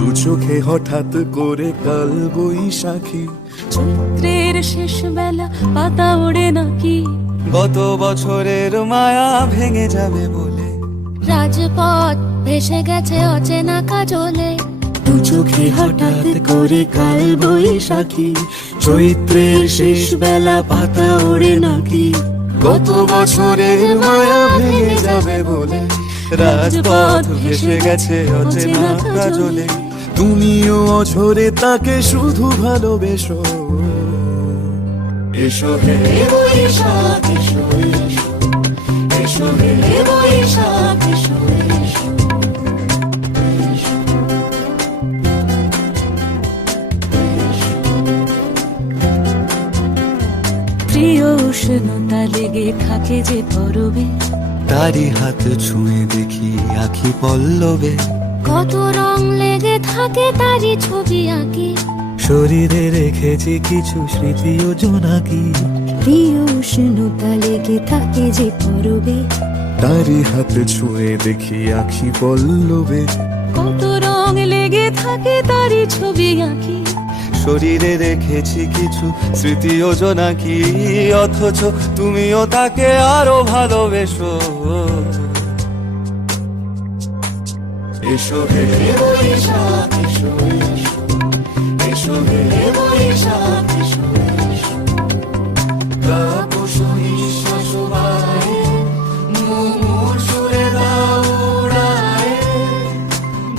দু চোখে হঠাৎ করে কাল বৈশাখী, চৈত্রের শেষ বেলা পাতা ওড়ে নাকি, গত বছরের মায়া ভেঙে যাবে বলে, রাজপথ ভেসে গেছে অচেনা কাজলে। দু চোখে হঠাৎ করে কাল বৈশাখী, চৈত্রের শেষ বেলা পাতা ওড়ে নাকি, গত বছরের মায়া ভেঙে যাবে বলে, রাজপথ ভেসে গেছে অচেনা কাজলে। তুমিও অঝরে তাকে শুধু ভালোবেসো। এসো হে বৈশাখ এসো, এসো এসো হে বৈশাখ এসো, এসো। প্রিয় উষ্ণতা লেগে থাকে যে পরবে, তারি হাত ছুঁয়ে দেখি আখি পল্লবে, কত রং লেগে থাকে তারই ছবি আঁকি। শরীরে রেখেছি কিছু স্মৃতি ও জোনাকি, প্রিয় উষ্ণতা লেগে থাকে যে পরবে, তারি হাত ছুঁয়ে দেখি আখি পল্লবে, কত রং লেগে থাকে তারই ছবি আঁকি। শরীরে রেখেছি কিছু স্মৃতি ও জোনাকি, অথচ তুমিও তাকে আরো ভালোবেসো। এসো হে বৈশাখ এসো, এসো এসো হে বৈশাখ এসো, এসো। তাপস নিঃশ্বাস বায়ে, মুমুর সুরে দাও উড়ায়ে,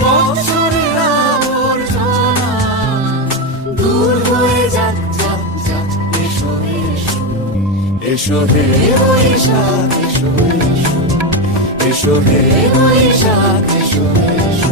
বৎসরের আবর্জনা দূর হয়ে যাক, যাক, যাক। এসো এসো এসো হে বৈশাখ এসো, এসো এসো হে বৈশাখ এসো, এসো।